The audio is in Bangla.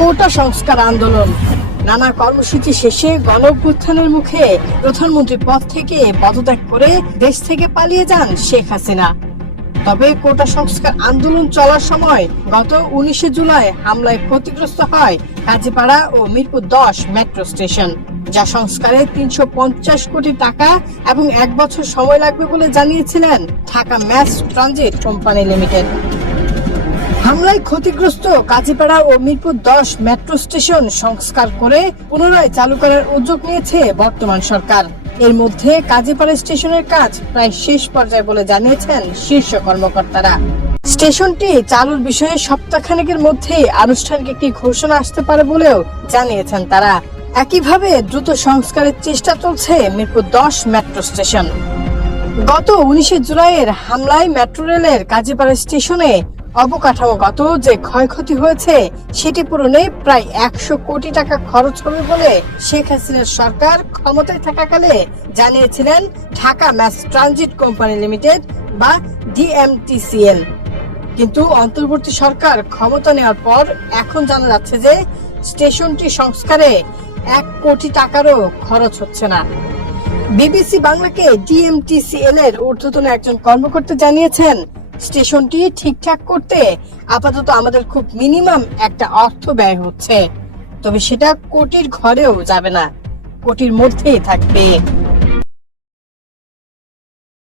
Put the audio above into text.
কোটা সংস্কার আন্দোলন। নানা কর্মসূচি শেষে গণ মুখে প্রধানমন্ত্রী পদ থেকে পদত্যাগ করে দেশ থেকে পালিয়ে যান শেখ হাসিনা। তবে কোটা সংস্কার আন্দোলন চলার সময় গত উনিশে জুলাই হামলায় ক্ষতিগ্রস্ত হয় কাজীপাড়া ও মিরপুর দশ মেট্রো স্টেশন, যা সংস্কারে তিনশো পঞ্চাশ কোটি টাকা এবং এক বছর সময় লাগবে বলে জানিয়েছিলেন Dhaka mass transit company limited. হামলায় ক্ষতিগ্রস্ত কাজীপাড়া ও মিরপুর দশ মেট্রো স্টেশন সংস্কার করে পুনরায় চালু করার উদ্যোগ নিয়েছে বর্তমান সরকার। এর মধ্যে কাজীপাড়া স্টেশনের কাজ প্রায় শেষ পর্যায়ে বলে জানিয়েছেন শীর্ষ কর্মকর্তারা। স্টেশনটি চালুর বিষয়ে সপ্তাহখানেকের মধ্যেই আনুষ্ঠানিক একটি ঘোষণা আসতে পারে বলেও জানিয়েছেন তারা। একইভাবে দ্রুত সংস্কারের চেষ্টা চলছে মিরপুর দশ মেট্রো স্টেশন। গত উনিশে জুলাইয়ের হামলায় মেট্রো রেলের কাজীপাড়া স্টেশনে অবকাঠামোগত যে ক্ষয়ক্ষতি হয়েছে, সেটি পূরণে প্রায় একশো কোটি টাকা খরচ হবে বলে শেখ হাসিনার সরকার ক্ষমতায় থাকাকালে জানিয়েছিলেন Dhaka mass transit company limited বা ডিএমটিসিএল। কিন্তু অন্তর্বর্তী সরকার ক্ষমতা নেওয়ার পর এখন জানা যাচ্ছে যে স্টেশনটি সংস্কারে এক কোটি টাকারও খরচ হচ্ছে না। বিবিসি বাংলাকে ডিএমটিসিএল এর ঊর্ধ্বতন একজন কর্মকর্তা জানিয়েছেন স্টেশনটি ঠিকঠাক করতে আপাতত আমাদের খুব মিনিমাম একটা অর্থ ব্যয় হচ্ছে। তবে সেটা কোটির ঘরেও যাবে না। কোটির মধ্যেই থাকবে।